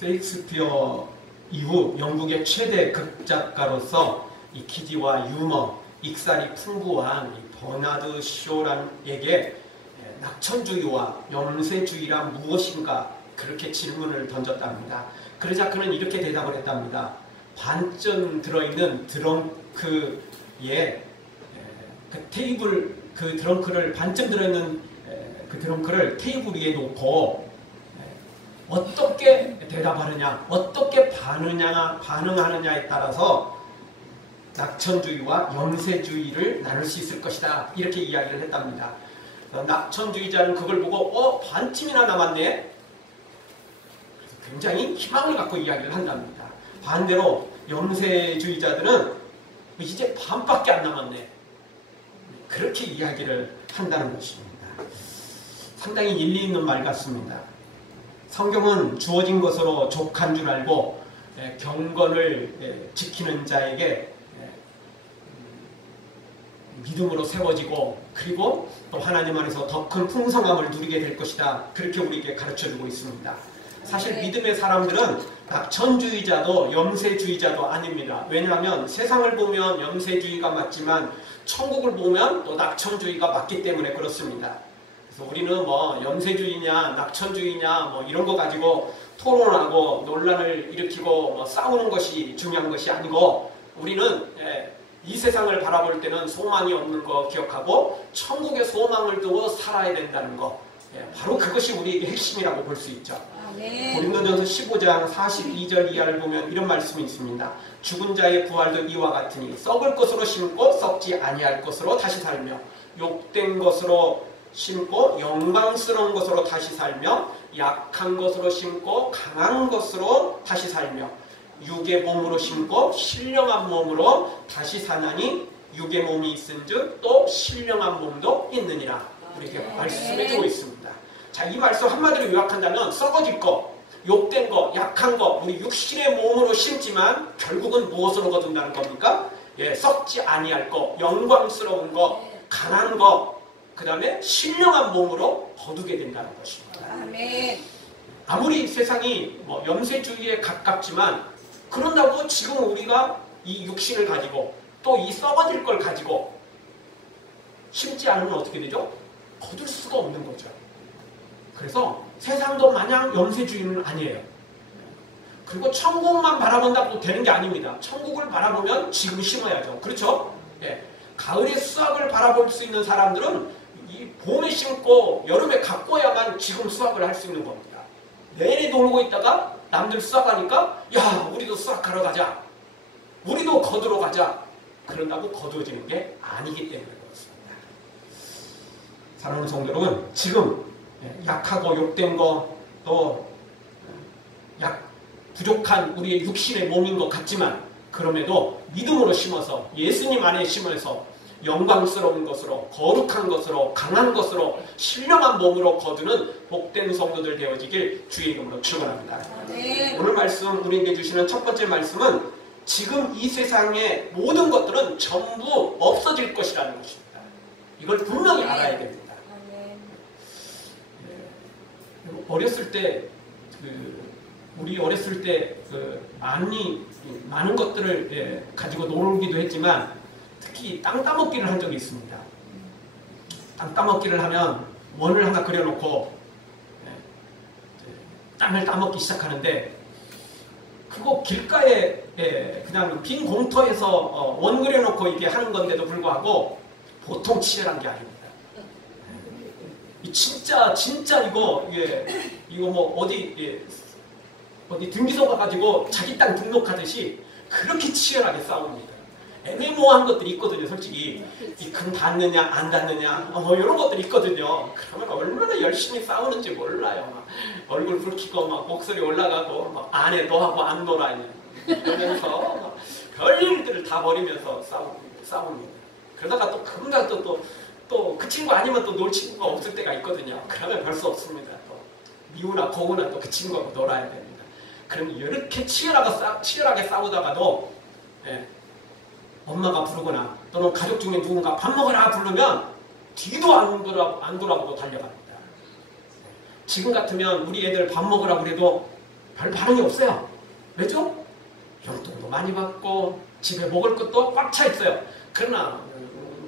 셰익스피어 이후 영국의 최대 극작가로서 이 기지와 유머, 익살이 풍부한 이 버나드 쇼란에게 낙천주의와 염세주의란 무엇인가 그렇게 질문을 던졌답니다. 그러자 그는 이렇게 대답을 했답니다. 반쯤 들어있는 드렁크에 그 테이블, 그 드렁크를 반쯤 들어있는 그 드렁크를 테이블 위에 놓고 어떻게 대답하느냐, 어떻게 반응하느냐에 따라서 낙천주의와 염세주의를 나눌 수 있을 것이다. 이렇게 이야기를 했답니다. 낙천주의자는 그걸 보고 반쯤이나 남았네. 굉장히 희망을 갖고 이야기를 한답니다. 반대로 염세주의자들은 이제 반밖에 안 남았네. 그렇게 이야기를 한다는 것입니다. 상당히 일리 있는 말 같습니다. 성경은 주어진 것으로 족한 줄 알고 경건을 지키는 자에게 믿음으로 세워지고 그리고 또 하나님 안에서 더 큰 풍성함을 누리게 될 것이다. 그렇게 우리에게 가르쳐주고 있습니다. 사실 믿음의 사람들은 낙천주의자도 염세주의자도 아닙니다. 왜냐하면 세상을 보면 염세주의가 맞지만 천국을 보면 또 낙천주의가 맞기 때문에 그렇습니다. 그래서 우리는 뭐 염세주의냐 낙천주의냐 뭐 이런 거 가지고 토론하고 논란을 일으키고 뭐 싸우는 것이 중요한 것이 아니고 우리는 이 세상을 바라볼 때는 소망이 없는 거 기억하고 천국의 소망을 두고 살아야 된다는 거, 바로 그것이 우리에게 핵심이라고 볼 수 있죠. 고린도전서 15장 42절 이하를 보면 이런 말씀이 있습니다. 죽은 자의 부활도 이와 같으니 썩을 것으로 심고 썩지 아니할 것으로 다시 살며 욕된 것으로 심고 영광스러운 것으로 다시 살며 약한 것으로 심고 강한 것으로 다시 살며 육의 몸으로 심고 신령한 몸으로 다시 사나니 육의 몸이 있은즉 또 신령한 몸도 있느니라. 우리에게 말씀해주고 있습니다. 자, 이 말씀 한마디로 요약한다면 썩어질 거, 욕된 거, 약한 거 우리 육신의 몸으로 심지만 결국은 무엇으로 거둔다는 겁니까? 썩지 아니할 거, 영광스러운 거, 강한 거, 그 다음에 신령한 몸으로 거두게 된다는 것입니다. 아멘. 아무리 세상이 뭐 염세주의에 가깝지만 그런다고 지금 우리가 이 육신을 가지고 또 이 썩어질 걸 가지고 심지 않으면 어떻게 되죠? 거둘 수가 없는 거죠. 그래서 세상도 마냥 염세주의는 아니에요. 그리고 천국만 바라본다고 되는 게 아닙니다. 천국을 바라보면 지금 심어야죠. 그렇죠? 가을의 수확을 바라볼 수 있는 사람들은 이 봄에 심고 여름에 가꿔야만 지금 수확을 할 수 있는 겁니다. 내내 놀고 있다가 남들 수확하니까 야 우리도 수확하러 가자. 우리도 거두러 가자. 그런다고 거두어지는 게 아니기 때문에 그렇습니다. 사랑하는 성도 여러분, 지금 약하고 욕된 거 또 부족한 우리의 육신의 몸인 것 같지만 그럼에도 믿음으로 심어서 예수님 안에 심어서 영광스러운 것으로 거룩한 것으로 강한 것으로 신령한 몸으로 거두는 복된 성도들 되어지길 주의 이름으로 축원합니다. 네. 오늘 말씀 우리에게 주시는 첫 번째 말씀은 지금 이 세상의 모든 것들은 전부 없어질 것이라는 것입니다. 이걸 분명히 알아야 됩니다. 어렸을 때 우리 어렸을 때 많은 것들을 가지고 놀기도 했지만 특히 땅 따먹기를 한 적이 있습니다. 땅 따먹기를 하면 원을 하나 그려놓고 땅을 따먹기 시작하는데 그거 길가에 그냥 빈 공터에서 원 그려놓고 이게 하는 건데도 불구하고 보통 치열한 게 아닙니다. 진짜 이거 뭐 어디 등기소 가가지고 자기 땅 등록하듯이 그렇게 치열하게 싸웁니다. 애매모호한 것들이 있거든요. 솔직히 이 금 닿느냐 안 닿느냐 뭐 이런 것들이 있거든요. 그러면 얼마나 열심히 싸우는지 몰라요. 막 얼굴 붉히고 막 목소리 올라가고 막 안에 너하고 안 놀아 이러면서 별일들을 다 버리면서 싸웁니다. 그러다가 또 금방 또 그 친구 아니면 또 놀 친구가 없을 때가 있거든요. 그러면 별 수 없습니다. 또 미우나 고우나 또 그 친구하고 놀아야 됩니다. 그럼 이렇게 치열하게 싸우다가도 엄마가 부르거나 또는 가족 중에 누군가 밥 먹으라 부르면 뒤도 안 돌아보고 달려갑니다. 지금 같으면 우리 애들 밥 먹으라 그래도 별 반응이 없어요. 왜죠? 용돈도 많이 받고 집에 먹을 것도 꽉 차 있어요. 그러나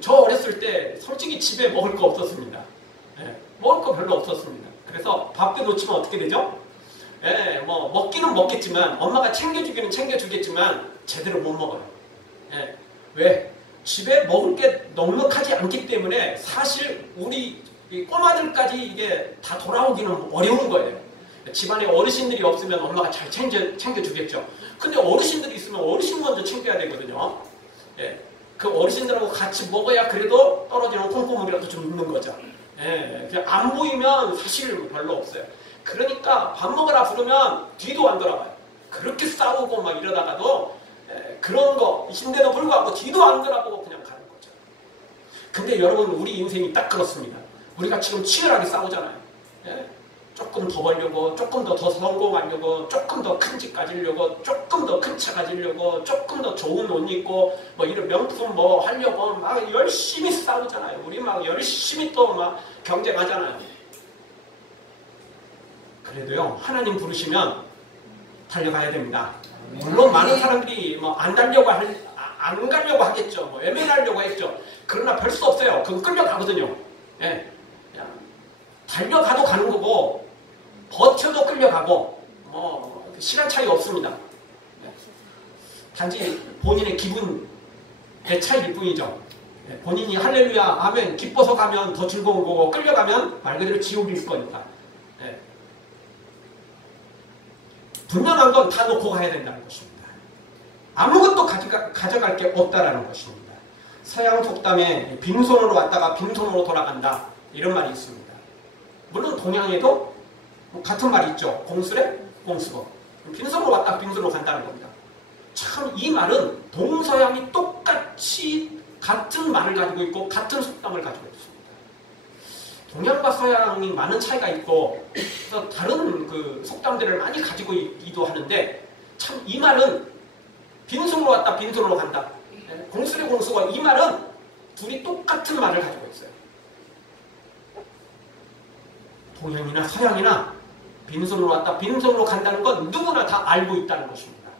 저 어렸을 때 솔직히 집에 먹을 거 없었습니다. 예, 먹을 거 별로 없었습니다. 그래서 밥도 놓치면 어떻게 되죠? 예, 뭐 먹기는 먹겠지만 엄마가 챙겨주기는 챙겨주겠지만 제대로 못 먹어요. 예, 왜? 집에 먹을 게 넉넉하지 않기 때문에 사실 우리 꼬마들까지 이게 다 돌아오기는 어려운 거예요. 집안에 어르신들이 없으면 엄마가 잘 챙겨주겠죠. 근데 어르신들이 있으면 어르신 먼저 챙겨야 되거든요. 예, 그 어르신들하고 같이 먹어야 그래도 떨어지는 콩고물이라도 좀 있는 거죠. 예, 안 보이면 사실 별로 없어요. 그러니까 밥 먹으라 부르면 뒤도 안 돌아봐요. 그렇게 싸우고 막 이러다가도 그런 거 인데도 불구하고 뒤도 안 돌아보고 그냥 가는 거죠. 근데 여러분 우리 인생이 딱 그렇습니다. 우리가 지금 치열하게 싸우잖아요. 예? 조금 더 벌려고, 조금 더 성공하려고, 조금 더 큰 집 가지려고, 조금 더 큰 차 가지려고, 조금 더 좋은 옷 입고, 뭐 이런 명품 뭐 하려고 막 열심히 싸우잖아요. 우리 막 열심히 또 막 경쟁하잖아요. 그래도요, 하나님 부르시면 달려가야 됩니다. 물론 많은 사람들이 뭐 안 가려고 하겠죠. 뭐 외면하려고 했죠. 그러나 별 수 없어요. 그건 끌려가거든요. 예. 달려가도 가는 거고 버텨도 끌려가고 뭐 시간 차이 없습니다. 단지 본인의 기분의 차이일 뿐이죠. 본인이 할렐루야 아멘 기뻐서 가면 더 즐거운 거고 끌려가면 말 그대로 지옥일 거니까. 분명한 건 다 놓고 가야 된다는 것입니다. 아무것도 가져갈 게 없다라는 것입니다. 서양 속담에 빈손으로 왔다가 빈손으로 돌아간다 이런 말이 있습니다. 물론 동양에도 같은 말이 있죠. 공수래 공수거. 빈손으로 왔다가 빈손으로 간다는 겁니다. 참 이 말은 동서양이 똑같이 같은 말을 가지고 있고 같은 속담을 가지고 있습니다. 동양과 서양이 많은 차이가 있고 그래서 다른 그 속담들을 많이 가지고 있기도 하는데 참 이 말은 빈손으로 왔다 빈손으로 간다. 공수래 공수거 이 말은 둘이 똑같은 말을 가지고 있어요. 동양이나 서양이나 빈손으로 왔다 빈손으로 간다는 건 누구나 다 알고 있다는 것입니다.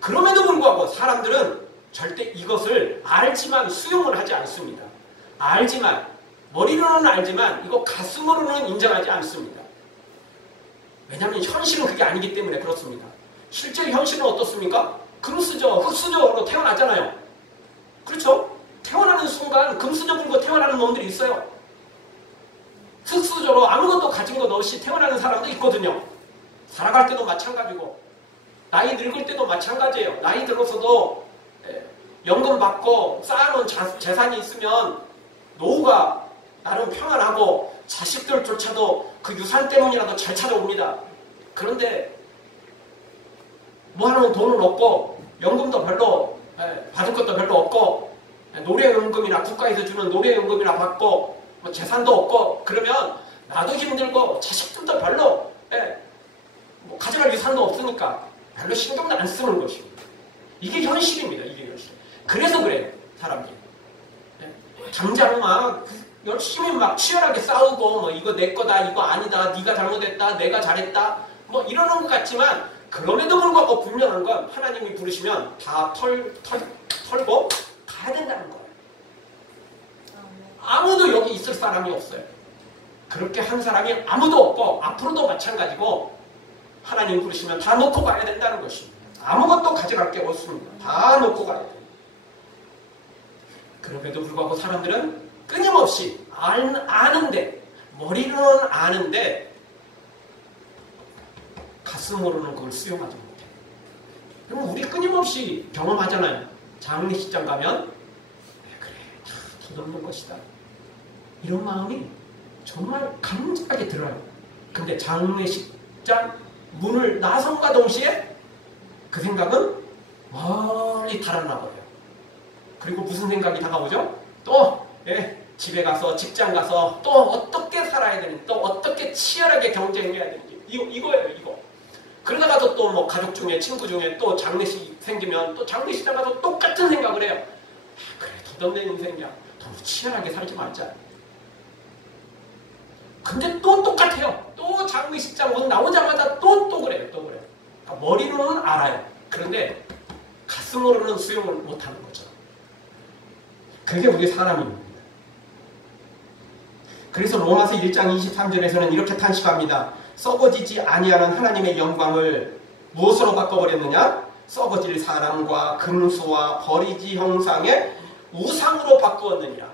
그럼에도 불구하고 사람들은 절대 이것을 알지만 수용을 하지 않습니다. 알지만 머리로는 알지만 이거 가슴으로는 인정하지 않습니다. 왜냐하면 현실은 그게 아니기 때문에 그렇습니다. 실제 현실은 어떻습니까? 금수저, 흙수저로 태어나잖아요. 그렇죠? 태어나는 순간 금수저 불고 태어나는 놈들이 있어요. 흙수저로 아무것도 가진 것 없이 태어나는 사람도 있거든요. 살아갈 때도 마찬가지고 나이 늙을 때도 마찬가지예요. 나이 들어서도 연금 받고 쌓아놓은 재산이 있으면 노후가 나름 평안하고 자식들조차도 그 유산 때문이라도 잘 찾아옵니다. 그런데 뭐하는 돈은 없고 연금도 별로 받을 것도 별로 없고 노래연금이나 국가에서 주는 노래연금이나 받고 뭐 재산도 없고 그러면 나도 힘들고 자식들도 별로 뭐 가져갈 유산도 없으니까 별로 신경도 안 쓰는 것입니다. 이게 현실입니다. 이게 현실. 그래서 그래요. 사람들이. 당장 막 열심히 막 치열하게 싸우고 뭐 이거 내 거다 이거 아니다 네가 잘못했다 내가 잘했다 뭐 이러는 것 같지만 그럼에도 불구하고 분명한 건 하나님이 부르시면 다 털고 가야 된다는 거예요. 아무도 여기 있을 사람이 없어요. 그렇게 한 사람이 아무도 없고 앞으로도 마찬가지고 하나님 부르시면 다 놓고 가야 된다는 것입니다. 아무것도 가져갈 게 없습니다. 다 놓고 가야 돼요. 그럼에도 불구하고 사람들은 끊임없이 아는데 머리로는 아는데 가슴으로는 그걸 수용하지 못해요. 그럼 우리 끊임없이 경험하잖아요. 장례식장 가면 그래 다 덧없는 것이다. 이런 마음이 정말 간절하게 들어요. 근데 장례식장 문을 나선과 동시에 그 생각은 멀리 달아나 버려요. 그리고 무슨 생각이 다가오죠? 또 집에 가서 직장 가서 또 어떻게 살아야 되는지 또 어떻게 치열하게 경쟁해야 되는지 이거예요. 이거. 그러다가도 또 뭐 가족 중에 친구 중에 또 장례식 생기면 또 장례식장 가서 똑같은 생각을 해요. 그래 덧없는 인생이야. 너무 치열하게 살지 말자. 근데 또 똑같아요. 또 장례식장 문 나오자마자 또 그래요. 또 그래요. 그러니까 머리로는 알아요. 그런데 가슴으로는 수용을 못하는 거죠. 그게 우리 사람입니다. 그래서 로마서 1장 23절에서는 이렇게 탄식합니다. 썩어지지 아니하는 하나님의 영광을 무엇으로 바꿔버렸느냐? 썩어질 사람과 금수와 버리지 형상의 우상으로 바꾸었느니라.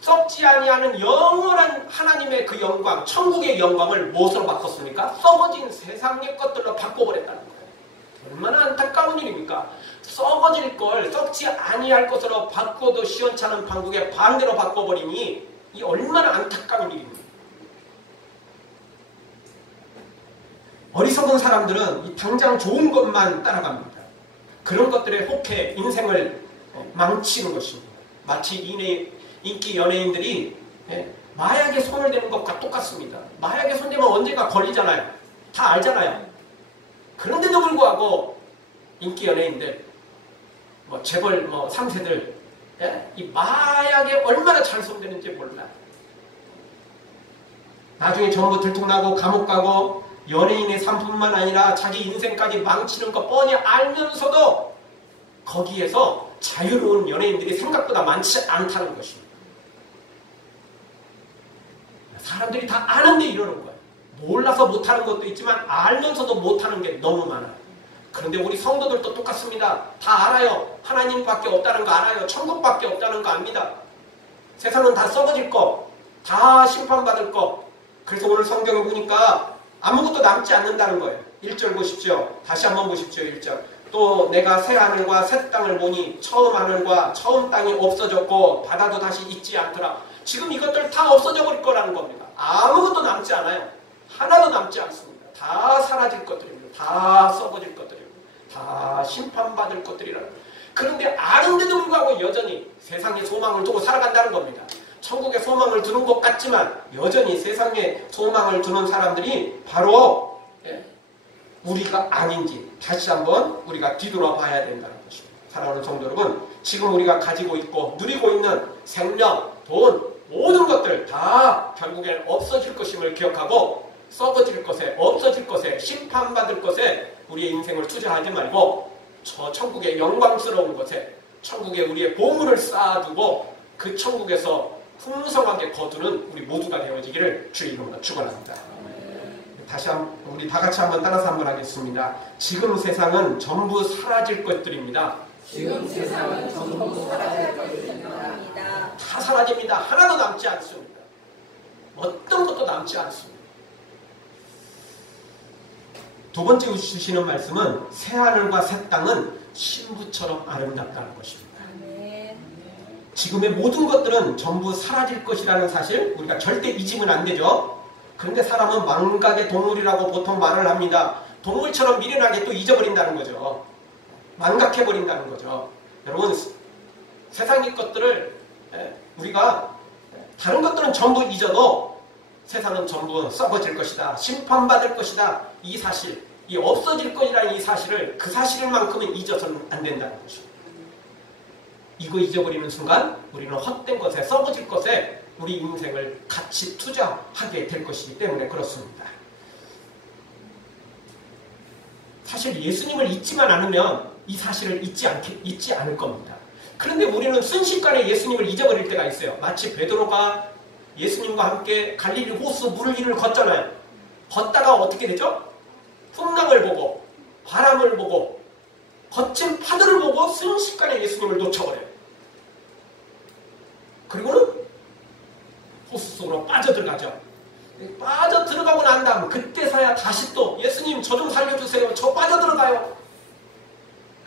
썩지 아니하는 영원한 하나님의 그 영광, 천국의 영광을 무엇으로 바꿨습니까? 썩어진 세상의 것들로 바꿔버렸다는 거예요. 얼마나 안타까운 일입니까? 썩어질 걸 썩지 아니할 것으로 바꿔도 시원찮은 판국에 반대로 바꿔버리니 이 얼마나 안타까운 일입니까? 어리석은 사람들은 이 당장 좋은 것만 따라갑니다. 그런 것들에 혹해 인생을 망치는 것입니다. 마치 인기 연예인들이 마약에 손을 대는 것과 똑같습니다. 마약에 손대면 언젠가 걸리잖아요. 다 알잖아요. 그런데도 불구하고 인기 연예인들, 재벌 3세들 이 마약에 얼마나 잘 손대는지 몰라요. 나중에 전부 들통나고 감옥 가고 연예인의 삶뿐만 아니라 자기 인생까지 망치는 거 뻔히 알면서도 거기에서 자유로운 연예인들이 생각보다 많지 않다는 것입니다. 사람들이 다 아는데 이러는 거예요. 몰라서 못하는 것도 있지만 알면서도 못하는 게 너무 많아요. 그런데 우리 성도들도 똑같습니다. 다 알아요. 하나님밖에 없다는 거 알아요. 천국밖에 없다는 거 압니다. 세상은 다 썩어질 거, 다 심판받을 거. 그래서 오늘 성경을 보니까 아무것도 남지 않는다는 거예요. 1절 보십시오. 다시 한번 보십시오. 1절. 또 내가 새 하늘과 새 땅을 보니 처음 하늘과 처음 땅이 없어졌고 바다도 다시 있지 않더라. 지금 이것들 다 없어져 버릴 거라는 겁니다. 아무것도 남지 않아요. 하나도 남지 않습니다. 다 사라질 것들입니다. 다 썩어질 것들입니다. 다 심판받을 것들이라는 거예요. 그런데 아는데도 불구하고 여전히 세상에 소망을 두고 살아간다는 겁니다. 천국에 소망을 두는 것 같지만 여전히 세상에 소망을 두는 사람들이 바로 우리가 아닌지 다시 한번 우리가 뒤돌아봐야 된다는 것입니다. 사랑하는 성도 여러분, 지금 우리가 가지고 있고 누리고 있는 생명, 돈, 모든 것들 다 결국엔 없어질 것임을 기억하고 썩어질 것에, 없어질 것에, 심판받을 것에 우리의 인생을 투자하지 말고 저 천국의 영광스러운 것에 천국에 우리의 보물을 쌓아두고 그 천국에서 풍성하게 거두는 우리 모두가 되어지기를 주의 이름으로 축원합니다. 다시 우리 다 같이 한번 따라서 한번 하겠습니다. 지금 세상은 전부 사라질 것들입니다. 지금 세상은 전부 사라질 것들입니다. 다 사라집니다. 하나도 남지 않습니다. 어떤 것도 남지 않습니다. 두 번째 주시는 말씀은 새 하늘과 새 땅은 신부처럼 아름답다는 것입니다. 지금의 모든 것들은 전부 사라질 것이라는 사실 우리가 절대 잊으면 안 되죠. 그런데 사람은 망각의 동물이라고 보통 말을 합니다. 동물처럼 미련하게 또 잊어버린다는 거죠. 망각해버린다는 거죠. 여러분, 세상의 것들을 우리가 다른 것들은 전부 잊어도 세상은 전부 썩어질 것이다. 심판받을 것이다. 이 사실, 이 없어질 것이라는 이 사실을 그 사실만큼은 잊어서는 안 된다는 것입니다. 이거 잊어버리는 순간 우리는 헛된 것에, 썩어질 것에 우리 인생을 같이 투자하게 될 것이기 때문에 그렇습니다. 사실 예수님을 잊지만 않으면 이 사실을 잊지 않을 겁니다. 그런데 우리는 순식간에 예수님을 잊어버릴 때가 있어요. 마치 베드로가 예수님과 함께 갈릴리 호수 물 위를 걷잖아요. 걷다가 어떻게 되죠? 풍랑을 보고 바람을 보고 거친 파도를 보고 순식간에 예수님을 놓쳐버려요. 그리고는 호수 속으로 빠져들어가죠. 빠져들어가고 난 다음 그때서야 다시 또 예수님 저 좀 살려주세요. 저 빠져들어가요.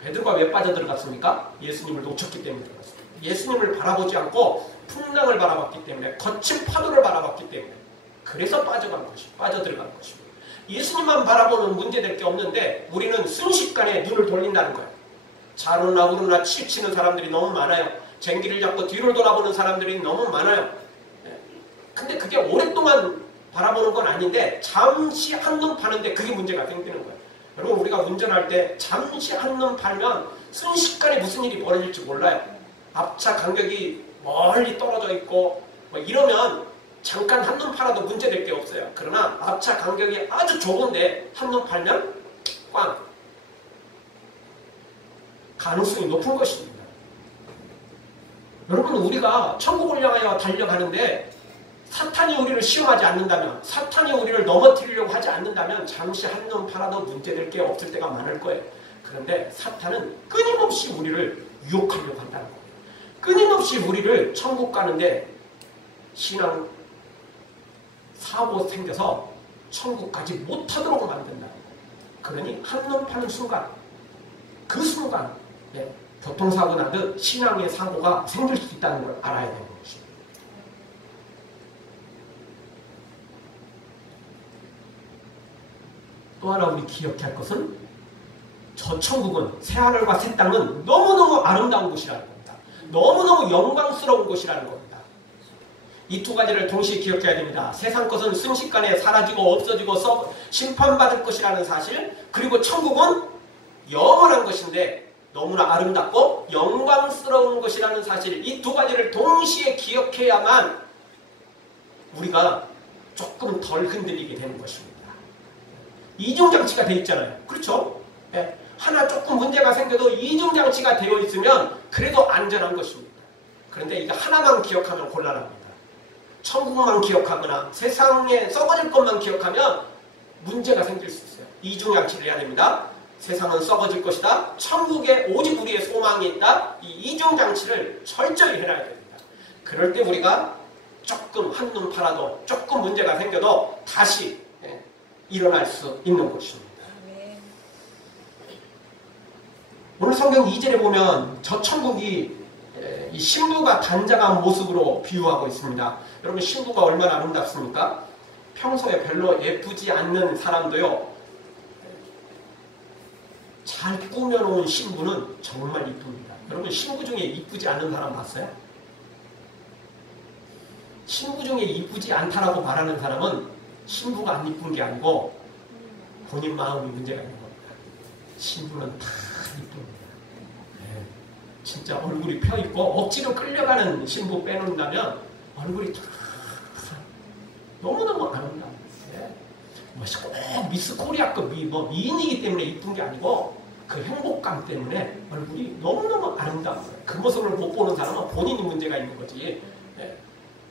베드로가 왜 빠져들어갔습니까? 예수님을 놓쳤기 때문에 그렇습니다. 예수님을 바라보지 않고 풍랑을 바라봤기 때문에, 거친 파도를 바라봤기 때문에, 그래서 빠져들어간 것입니다. 예수님만 바라보면 문제될 게 없는데 우리는 순식간에 눈을 돌린다는 거예요. 자루나 우르나 치우치는 사람들이 너무 많아요. 쟁기를 잡고 뒤를 돌아보는 사람들이 너무 많아요. 근데 그게 오랫동안 바라보는 건 아닌데 잠시 한눈 파는데 그게 문제가 생기는 거예요. 여러분, 우리가 운전할 때 잠시 한눈 팔면 순식간에 무슨 일이 벌어질지 몰라요. 앞차 간격이 멀리 떨어져 있고 이러면 잠깐 한눈 팔아도 문제될 게 없어요. 그러나 앞차 간격이 아주 좁은데 한눈 팔면 가능성이 높은 것입니다. 여러분, 우리가 천국을 향하여 달려가는데 사탄이 우리를 시험하지 않는다면, 사탄이 우리를 넘어뜨리려고 하지 않는다면 잠시 한눈 팔아도 문제될 게 없을 때가 많을 거예요. 그런데 사탄은 끊임없이 우리를 유혹하려고 한다는 거예요. 끊임없이 우리를 천국 가는데 신앙 사고 생겨서 천국 가지 못하도록 만든다. 그러니 한눈 파는 순간, 그 순간 교통사고 나듯 신앙의 사고가 생길 수 있다는 걸 알아야 되는 것입니다. 또 하나 우리 기억해야 할 것은 저 천국은 새하늘과 새 땅은 너무너무 아름다운 곳이라는 겁니다. 너무너무 영광스러운 곳이라는 겁니다. 이 두 가지를 동시에 기억해야 됩니다. 세상 것은 순식간에 사라지고 없어지고 심판받을 것이라는 사실, 그리고 천국은 영원한 것인데 너무나 아름답고 영광스러운 것이라는 사실, 이 두 가지를 동시에 기억해야만 우리가 조금 덜 흔들리게 되는 것입니다. 이중장치가 되어 있잖아요. 그렇죠? 네. 하나 조금 문제가 생겨도 이중장치가 되어 있으면 그래도 안전한 것입니다. 그런데 이거 하나만 기억하면 곤란합니다. 천국만 기억하거나 세상에 썩어질 것만 기억하면 문제가 생길 수 있어요. 이중장치를 해야 됩니다. 세상은 썩어질 것이다. 천국에 오직 우리의 소망이 있다. 이 이중장치를 철저히 해놔야 됩니다. 그럴 때 우리가 조금 한눈 팔아도 조금 문제가 생겨도 다시 일어날 수 있는 것입니다. 오늘 성경 2절에 보면 저 천국이 이 신부가 단장한 모습으로 비유하고 있습니다. 여러분, 신부가 얼마나 아름답습니까? 평소에 별로 예쁘지 않는 사람도요, 잘 꾸며놓은 신부는 정말 이쁩니다. 여러분, 신부 중에 이쁘지 않은 사람 봤어요? 신부 중에 이쁘지 않다라고 말하는 사람은 신부가 안 이쁜 게 아니고 본인 마음이 문제가 있는 겁니다. 신부는 다 이쁩니다. 네. 진짜 얼굴이 펴있고 억지로 끌려가는 신부 빼놓는다면 얼굴이 다 너무너무 아름다워요. 네. 꼭 미스 코리아급 미인이기 때문에 이쁜 게 아니고 그 행복감 때문에 얼굴이 너무너무 아름다워요. 그 모습을 못 보는 사람은 본인이 문제가 있는 거지,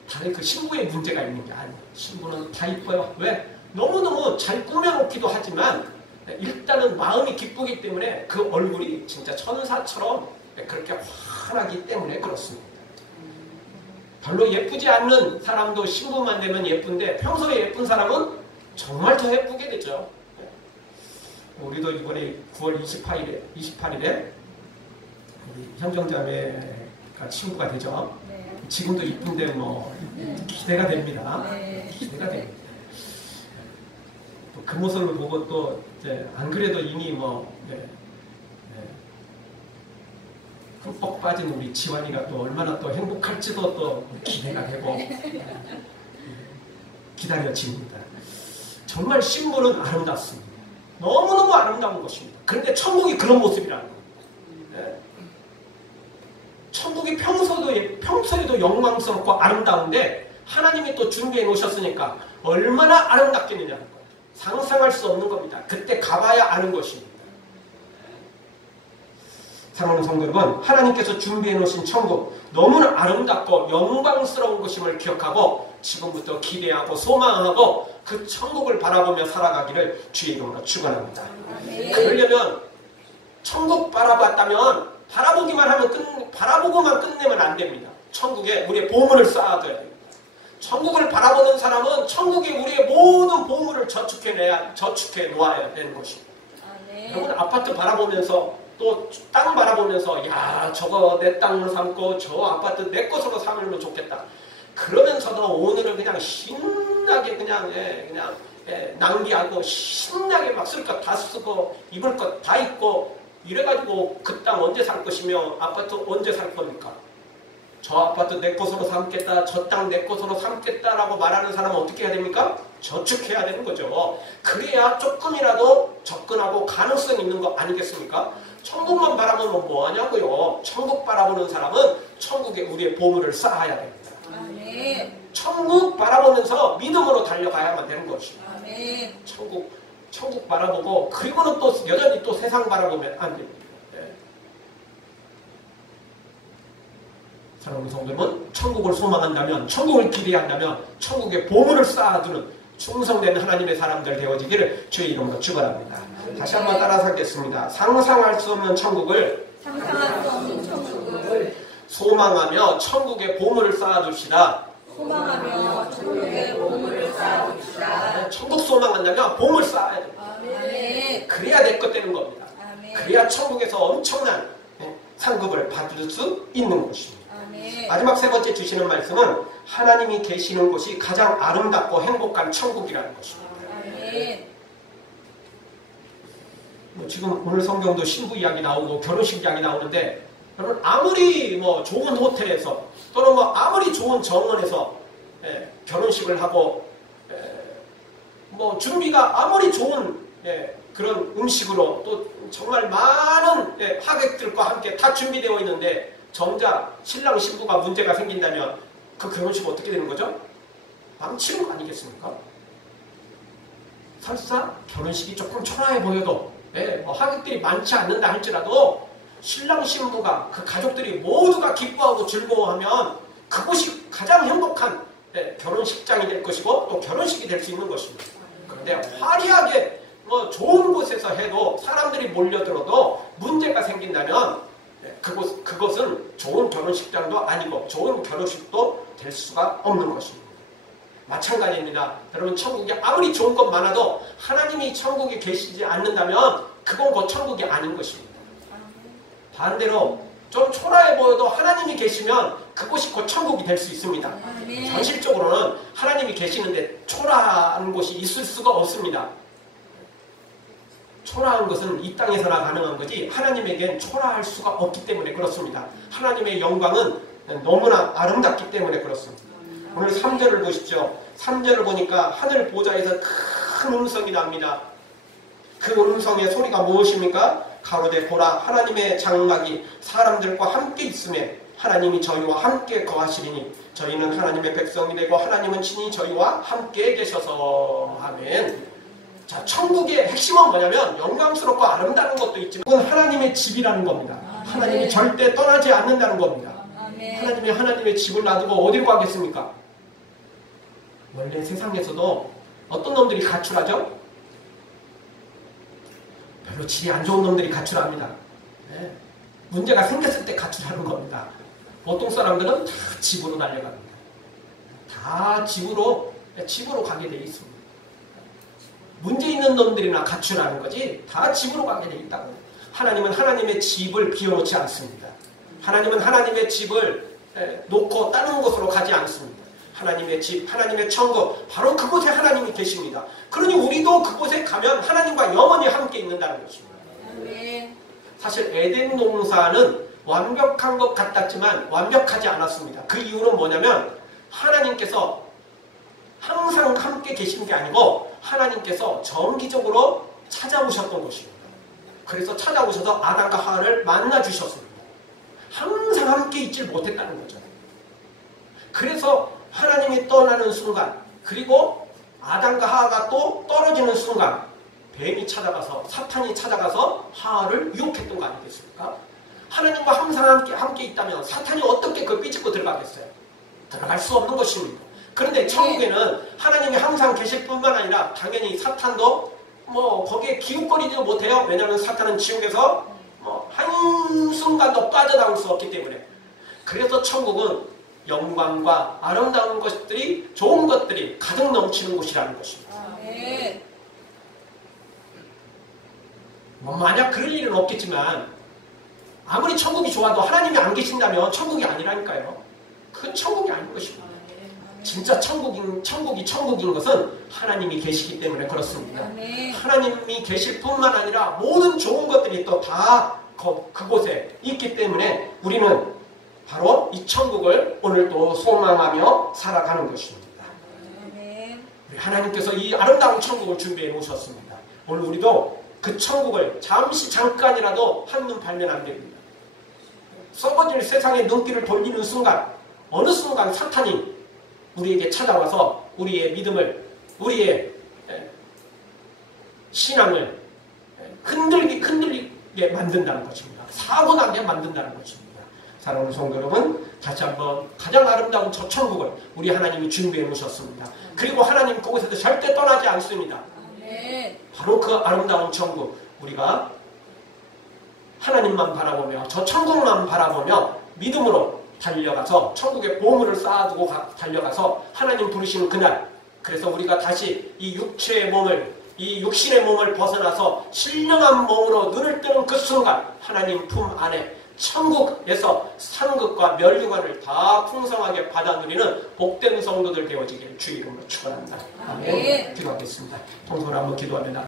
다른 그 신부의 문제가 있는 게 아니에요. 신부는 다 이뻐요. 왜? 너무너무 잘 꾸며놓기도 하지만 일단은 마음이 기쁘기 때문에 그 얼굴이 진짜 천사처럼 그렇게 환하기 때문에 그렇습니다. 별로 예쁘지 않는 사람도 신부만 되면 예쁜데 평소에 예쁜 사람은 정말 더 예쁘게 되죠. 우리도 이번에 9월 28일에 우리 현정자매가 친구가 되죠. 지금도 이쁜데 기대가 됩니다. 기대가 됩니다. 또 그 모습을 보고 또 안 그래도 이미 흠뻑 빠진 우리 지환이가 또 얼마나 또 행복할지도 또 기대가 되고 기다려집니다. 정말 신부는 아름답습니다. 너무너무 아름다운 것입니다. 그런데 천국이 그런 모습이라는 겁니다. 천국이 평소에도 영광스럽고 아름다운데 하나님이 또 준비해 놓으셨으니까 얼마나 아름답겠느냐는 거예요. 상상할 수 없는 겁니다. 그때 가봐야 아는 것입니다. 사랑하는 성도 여러분, 하나님께서 준비해 놓으신 천국 너무나 아름답고 영광스러운 것임을 기억하고 지금부터 기대하고 소망하고 그 천국을 바라보며 살아가기를 주의 이름으로 축원합니다. 그러려면 천국 바라봤다면 바라보고만 끝내면 안 됩니다. 천국에 우리의 보물을 쌓아둬야 됩니다. 천국을 바라보는 사람은 천국에 우리의 모든 보물을 저축해 놓아야 되는 것입니다. 여러분, 아파트 바라보면서 또 땅 바라보면서 야, 저거 내 땅으로 삼고 저 아파트 내 것으로 삼으면 좋겠다. 그러면서도 오늘은 그냥 신나게 그냥 낭비하고 신나게 막 쓸 것 다 쓰고 입을 것 다 입고 이래가지고 그 땅 언제 살 것이며 아파트 언제 살 겁니까? 저 아파트 내 것으로 삼겠다, 저 땅 내 것으로 삼겠다라고 말하는 사람은 어떻게 해야 됩니까? 저축해야 되는 거죠. 그래야 조금이라도 접근하고 가능성 있는 거 아니겠습니까? 천국만 바라보면 뭐하냐고요. 천국 바라보는 사람은 천국에 우리의 보물을 쌓아야 됩니다. 천국 바라보면서 믿음으로 달려가야만 되는 것입니다. 천국 바라보고 그리고는 또 여전히 또 세상 바라보면 안 됩니다. 사랑하는 성도님은 천국을 소망한다면, 천국을 기대한다면 천국의 보물을 쌓아두는 충성된 하나님의 사람들 되어지기를 주의 이름으로 축원합니다. 다시 한번 따라서 하겠습니다. 상상할 수 없는 천국을 소망하며 천국의 보물을 쌓아둡시다. 천국 소망한다면 보물 쌓아야 됩니다. 그래야 될 것 되는 겁니다. 그래야 천국에서 엄청난 상급을 받을 수 있는 것입니다. 마지막 세 번째 주시는 말씀은 하나님이 계시는 곳이 가장 아름답고 행복한 천국이라는 것입니다. 지금 오늘 성경도 신부 이야기 나오고 결혼식 이야기 나오는데, 여러분 아무리 좋은 호텔에서 또는 아무리 좋은 정원에서 결혼식을 하고 준비가 아무리 좋은 그런 음식으로 또 정말 많은 하객들과 함께 다 준비되어 있는데 정작 신랑 신부가 문제가 생긴다면 그 결혼식 어떻게 되는 거죠? 망치는 거 아니겠습니까? 설사 결혼식이 조금 초라해 보여도 하객들이 많지 않는다 할지라도 신랑 신부가 그 가족들이 모두가 기뻐하고 즐거워하면 그곳이 가장 행복한 결혼식장이 될 것이고 또 결혼식이 될 수 있는 것입니다. 그런데 화려하게 좋은 곳에서 해도 사람들이 몰려들어도 문제가 생긴다면 그것은 좋은 결혼식장도 아니고 좋은 결혼식도 될 수가 없는 것입니다. 마찬가지입니다. 여러분 천국이 아무리 좋은 것 많아도 하나님이 천국에 계시지 않는다면 그건 곧 천국이 아닌 것입니다. 반대로 좀 초라해 보여도 하나님이 계시면 그곳이 곧 천국이 될 수 있습니다. 현실적으로는 하나님이 계시는데 초라한 곳이 있을 수가 없습니다. 초라한 것은 이 땅에서나 가능한 거지 하나님에겐 초라할 수가 없기 때문에 그렇습니다. 하나님의 영광은 너무나 아름답기 때문에 그렇습니다. 오늘 3절을 보시죠. 3절을 보니까 하늘 보좌에서 큰 음성이 납니다. 그 음성의 소리가 무엇입니까? 가로되 보라 하나님의 장막이 사람들과 함께 있음에 하나님이 저희와 함께 거하시리니 저희는 하나님의 백성이 되고 하나님은 친히 저희와 함께 계셔서. 아멘. 자, 천국의 핵심은 뭐냐면 영광스럽고 아름다운 것도 있지만 그건 하나님의 집이라는 겁니다. 하나님이 절대 떠나지 않는다는 겁니다. 하나님이 하나님의 집을 놔두고 어디로 가겠습니까? 원래 세상에서도 어떤 놈들이 가출하죠? 별로 질이 안 좋은 놈들이 가출합니다. 문제가 생겼을 때 가출하는 겁니다. 보통 사람들은 다 집으로 달려갑니다. 다 집으로 가게 되어 있습니다. 문제 있는 놈들이나 가출하는 거지 다 집으로 가게 되어 있다고. 하나님은 하나님의 집을 비워놓지 않습니다. 하나님은 하나님의 집을 놓고 다른 곳으로 가지 않습니다. 하나님의 집, 하나님의 천국, 바로 그곳에 하나님이 계십니다. 그러니 우리도 그곳에 가면 하나님과 영원히 함께 있는다는 것입니다. 사실 에덴 동산은 완벽한 것 같았지만 완벽하지 않았습니다. 그 이유는 뭐냐면 하나님께서 항상 함께 계신 게 아니고 하나님께서 정기적으로 찾아오셨던 것입니다. 그래서 찾아오셔서 아담과 하와를 만나주셨습니다. 항상 함께 있질 못했다는 거죠. 그래서 하나님이 떠나는 순간, 그리고 아담과 하와가 또 떨어지는 순간 뱀이 찾아가서, 사탄이 찾아가서 하와를 유혹했던 거 아니겠습니까? 하나님과 항상 함께 있다면 사탄이 어떻게 그 삐집고 들어가겠어요? 들어갈 수 없는 것입니다. 그런데 천국에는 하나님이 항상 계실 뿐만 아니라 당연히 사탄도 거기에 기웃거리지도 못해요. 왜냐하면 사탄은 지옥에서 한순간도 빠져나올 수 없기 때문에. 그래서 천국은 영광과 아름다운 것들이, 좋은 것들이 가득 넘치는 곳이라는 것입니다. 만약 그럴 일은 없겠지만 아무리 천국이 좋아도 하나님이 안 계신다면 천국이 아니라니까요. 그건 천국이 아닌 것입니다. 진짜 천국인 것은 하나님이 계시기 때문에 그렇습니다. 하나님이 계실 뿐만 아니라 모든 좋은 것들이 또 다 그곳에 있기 때문에 우리는 바로 이 천국을 오늘 또 소망하며 살아가는 것입니다. 우리 하나님께서 이 아름다운 천국을 준비해 놓으셨습니다. 오늘 우리도 그 천국을 잠깐이라도 한눈 팔면 안 됩니다. 썩어질 세상에 눈길을 돌리는 순간, 어느 순간 사탄이 우리에게 찾아와서 우리의 믿음을, 우리의 신앙을 흔들리게 만든다는 것입니다. 사고나게 만든다는 것입니다. 사랑하는 성도 여러분, 다시 한번 가장 아름다운 저 천국을 우리 하나님이 준비해 놓으셨습니다. 그리고 하나님 그곳에서 절대 떠나지 않습니다. 바로 그 아름다운 천국, 우리가 하나님만 바라보며 저 천국만 바라보며 믿음으로 달려가서 천국의 보물을 쌓아두고 달려가서 하나님 부르시는 그날, 그래서 우리가 다시 이 육체의 몸을, 이 육신의 몸을 벗어나서 신령한 몸으로 눈을 뜨는 그 순간 하나님 품 안에 천국에서 상급과 멸류관을 다 풍성하게 받아 누리는 복된 성도들 되어지기를 주의 이름으로 축원합니다. 아멘. 기도하겠습니다. 통성으로 한번 기도하면